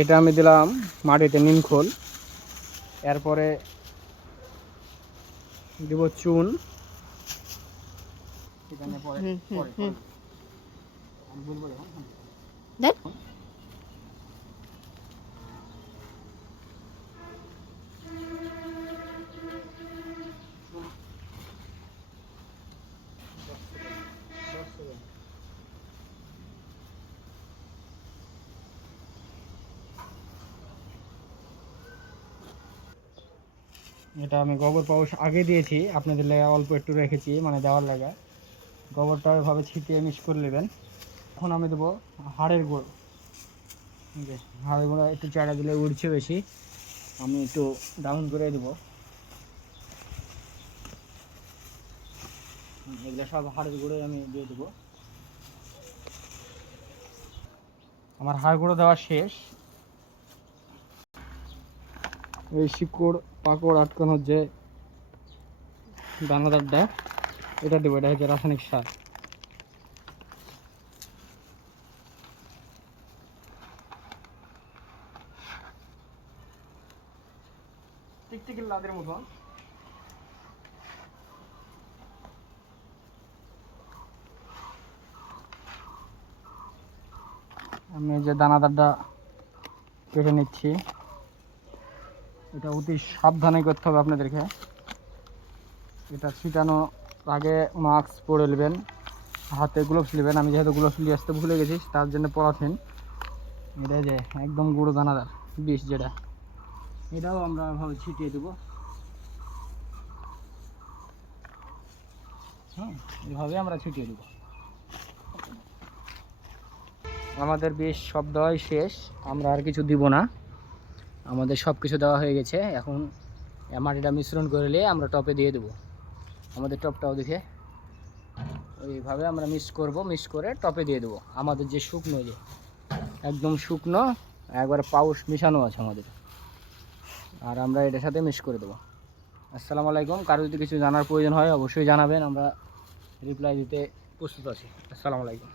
এটা আমি দিলাম মাটিতে নিমখোল, এরপরে দিব চুন। এখানে পরে পরে আমি বলবো যখন। এটা আমি গোবর পাউশ আগে দিয়েছি, আপনাদের লেগে অল্প একটু রেখেছি, মানে দেওয়ার লাগা। গোবরটা এভাবে ছিটিয়ে মিক্স করে নেবেন। এখন আমি দেবো হাড়ের গুঁড়ো। হাড়ের গুঁড়ো একটু চারা দিলে উঠছে বেশি, আমি একটু ডাউন করে দেবো। এগুলো সব হাড়ের গুঁড়োই আমি দিয়ে দেবো। আমার হাড় গুঁড়ো দেওয়া শেষ। এই শিকড় পাকড় আটকানোর যে দানাদারটা, এটা দেবো। এটা হচ্ছে রাসায়নিক সার। টিকটিকির লাদের মতন। আমি যে দানাদারটা কেটে নিচ্ছি, এটা অতি সাবধানে করতে হবে আপনাদেরকে। এটা ছিটানো আগে মাস্ক পরে নেবেন, হাতে গ্লোভস নেবেন। আমি যেহেতু গ্লোভস নিয়ে আসতে ভুলে গেছি, তার জন্য পরাছেন। এটা যে একদম গুঁড়ো দানাদার বিষ, যেটা এটাও আমরা এভাবে ছিটিয়ে দেবো। এভাবে আমরা ছিটিয়ে দেবো। আমাদের বিষ সব দেওয়াই শেষ, আমরা আর কিছু দিব না। আমাদের সব কিছু দেওয়া হয়ে গেছে। এখন মাটিটা মিশ্রণ করে নিয়ে আমরা টপে দিয়ে দেবো। আমাদের টপটাও দেখে ওইভাবে আমরা মিক্স করব, মিক্স করে টপে দিয়ে দেবো। আমাদের যে শুকনো, যে একদম শুকনো একবার পাউশ মিশানো আছে আমাদের, আর আমরা এটার সাথে মিক্স করে দেবো। আসসালামু আলাইকুম। কারো যদি কিছু জানার প্রয়োজন হয় অবশ্যই জানাবেন, আমরা রিপ্লাই দিতে প্রস্তুত আছি। আসসালামু আলাইকুম।